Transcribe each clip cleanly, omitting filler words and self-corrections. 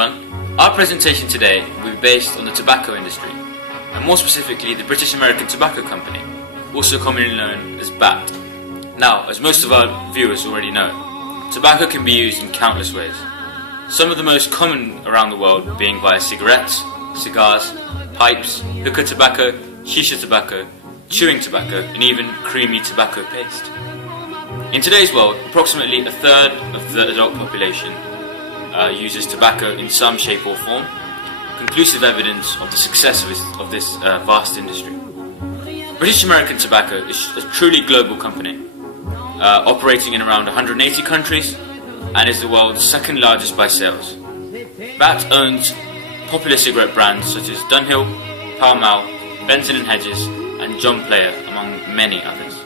everyone. Our presentation today will be based on the tobacco industry, and more specifically the British American Tobacco Company, also commonly known as BAT. Now, as most of our viewers already know, tobacco can be used in countless ways. Some of the most common around the world being via cigarettes, cigars, pipes, hookah tobacco, shisha tobacco, chewing tobacco, and even creamy tobacco paste. In today's world, approximately a third of the adult population uses tobacco in some shape or form, conclusive evidence of the success of this vast industry. British American Tobacco is a truly global company, operating in around 180 countries, and is the world's second largest by sales. BAT owns popular cigarette brands such as Dunhill, Pall Mall, Benson & Hedges, and John Player, among many others.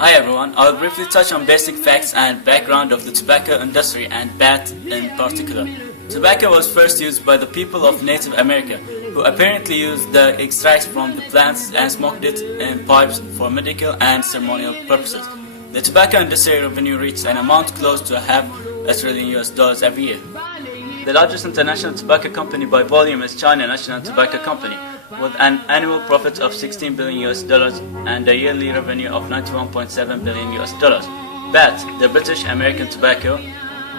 Hi everyone, I'll briefly touch on basic facts and background of the tobacco industry and BAT in particular. Tobacco was first used by the people of Native America, who apparently used the extracts from the plants and smoked it in pipes for medical and ceremonial purposes. The tobacco industry revenue reached an amount close to $500 billion every year. The largest international tobacco company by volume is China National Tobacco Company, with an annual profit of $16 billion and a yearly revenue of $91.7 billion. BAT, the British American Tobacco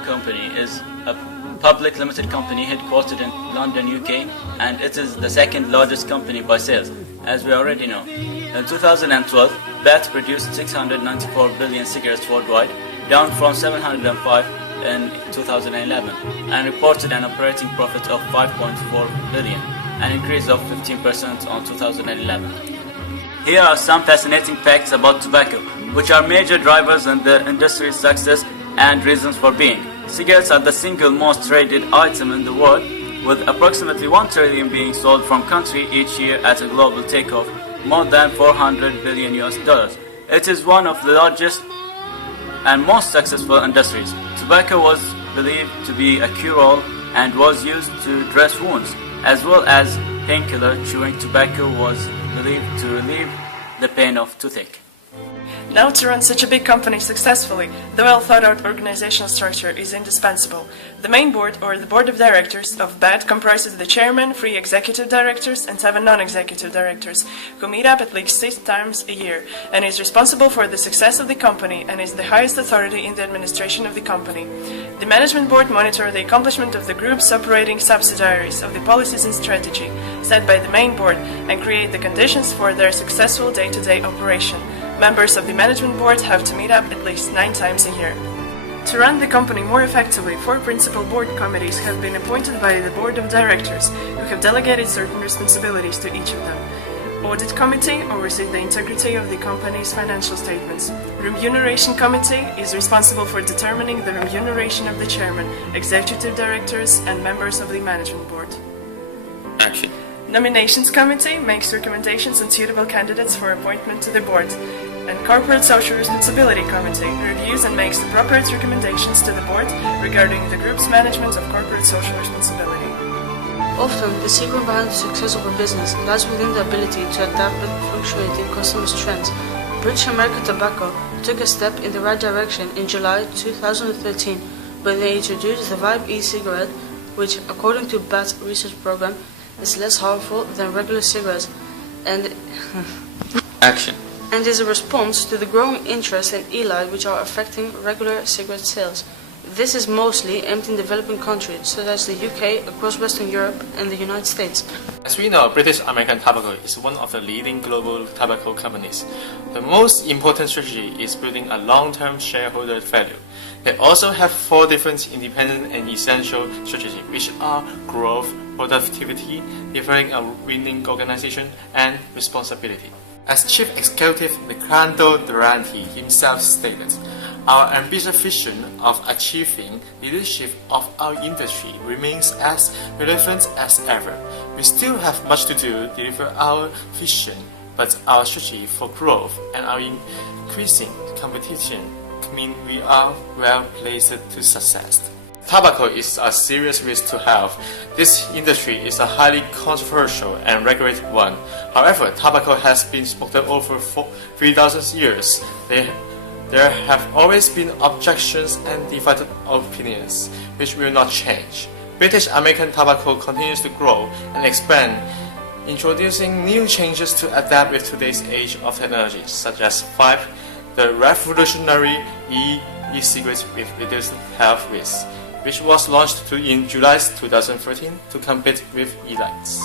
Company, is a public limited company headquartered in London, UK, and it is the second largest company by sales, as we already know. In 2012, BAT produced 694 billion cigarettes worldwide, down from 705 in 2011, and reported an operating profit of 5.4 billion, an increase of 15% on 2011. Here are some fascinating facts about tobacco, which are major drivers in the industry's success and reasons for being. Cigarettes are the single most traded item in the world, with approximately 1 trillion being sold from country each year at a global takeoff, more than $400 billion. It is one of the largest and most successful industries. Tobacco was believed to be a cure-all and was used to dress wounds, as well as painkiller. Chewing tobacco was believed to relieve the pain of toothache. Now, to run such a big company successfully, the well-thought-out organizational structure is indispensable. The main board, or the board of directors, of BAT comprises the chairman, 3 executive directors, and 7 non-executive directors, who meet up at least 6 times a year, and is responsible for the success of the company and is the highest authority in the administration of the company. The management board monitor the accomplishment of the group's operating subsidiaries of the policies and strategy set by the main board and create the conditions for their successful day-to-day operation. Members of the management board have to meet up at least 9 times a year. To run the company more effectively, 4 principal board committees have been appointed by the board of directors, who have delegated certain responsibilities to each of them. Audit Committee oversees the integrity of the company's financial statements. Remuneration Committee is responsible for determining the remuneration of the chairman, executive directors, and members of the management board. Action. Nominations Committee makes recommendations on suitable candidates for appointment to the board, and Corporate Social Responsibility Committee reviews and makes appropriate recommendations to the board regarding the group's management of corporate social responsibility. Often, the secret behind the success of a business lies within the ability to adapt with fluctuating customer trends. British American Tobacco took a step in the right direction in July 2013 when they introduced the Vibe e-cigarette, which, according to BAT's research program, is less harmful than regular cigarettes and is a response to the growing interest in e-light, which are affecting regular cigarette sales. This is mostly aimed in developing countries such as the UK, across Western Europe and the United States. As we know, British American Tobacco is one of the leading global tobacco companies. The most important strategy is building a long-term shareholder value. They also have 4 different independent and essential strategies, which are growth, productivity, delivering a winning organization, and responsibility. As Chief Executive Riccardo Durante himself stated, our ambitious vision of achieving leadership of our industry remains as relevant as ever. We still have much to do to deliver our vision, but our strategy for growth and our increasing competition mean we are well placed to success. Tobacco is a serious risk to health. This industry is a highly controversial and regulated one. However, tobacco has been smoked over 3,000 years. There There have always been objections and divided opinions, which will not change. British American Tobacco continues to grow and expand, introducing new changes to adapt with today's age of technology, such as 5. The revolutionary e-cigarette with reduced health risks, which was launched in July 2013 to compete with e-lights.